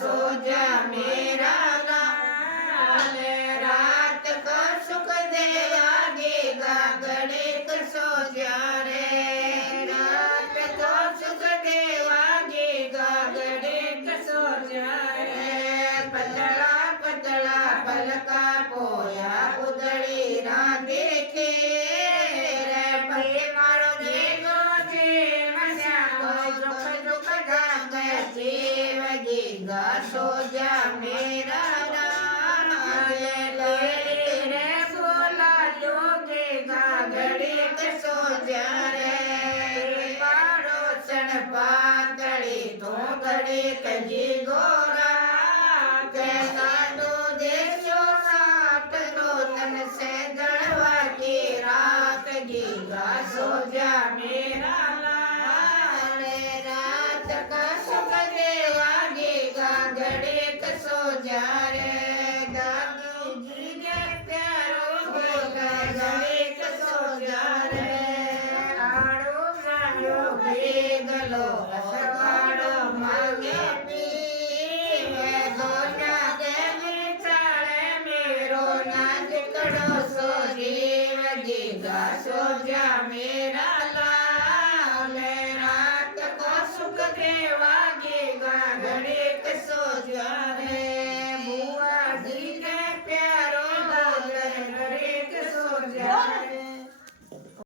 सोजा मेरा लाल रात को सुख देवा गेगा गणित सोजा रे रात को सुख देवा गेगा गणित सोजा रे पतला पतला पलका पोया उदड़ी ना देखे रे पले मारो देखो जे मस्या को दुख दुख गागे जीव गेगा सोजा मेरा रे सोला जोगेगा गणित सोजा रे पाड़ो सन पातड़ी तो गणित जी गोरा कहना दो देशो साथ दो तन से दड़वा की रात गीगा सोजा मेरा लाल रात का सुख देवा गीगा गणित सोजा रे दादू जी के प्यारो होगा गणित सोजा रे आड़ो रायो गलो असकाड़ो मांगे पीवे दोना दे चाले मेरो नाच कड़ो सो जीव गीगा सोजा मेरा लाल रात को सुख देवा